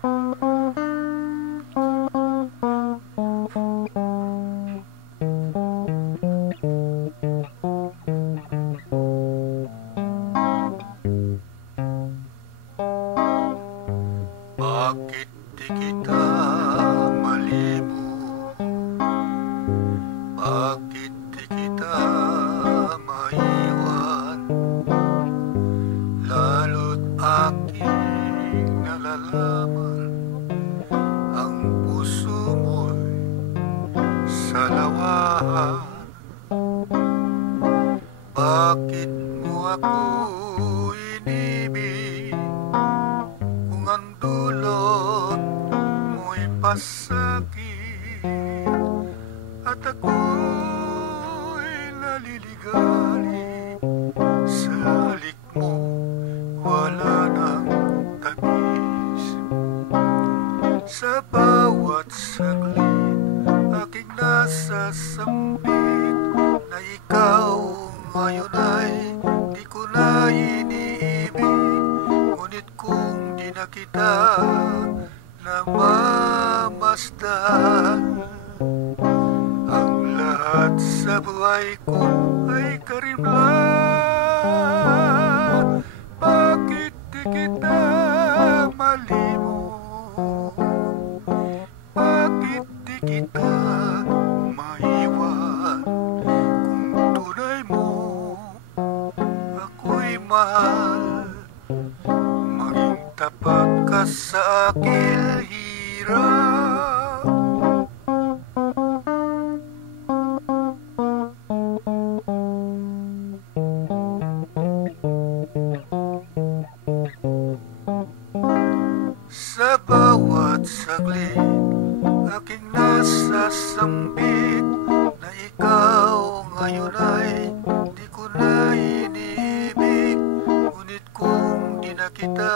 Bakit di kita malimot? Bakit di kita maiwan? Lalo't aking nalalaman ang puso mo'y salawahan. Bakit mo ako inibig kung ang dulot mo'y pasakit at ako'y naliligali sa halik mo, wala nang tamis. Sa bawat saglit aking nasasambit na ikaw ngayon ay di ko na iniibig. Ngunit kung di na kita namamasdan, ang lahat sa buhay ko ay karimlan. Bakit di kita malimot? Bakit di kita maiwan? Kung tunay mo ako'y mahal, maging tapat ka sa aking hirap. Sa bawat saglit aking nasasambit na ikaw ngayon ay di ko na iniibig. Ngunit kung di na kita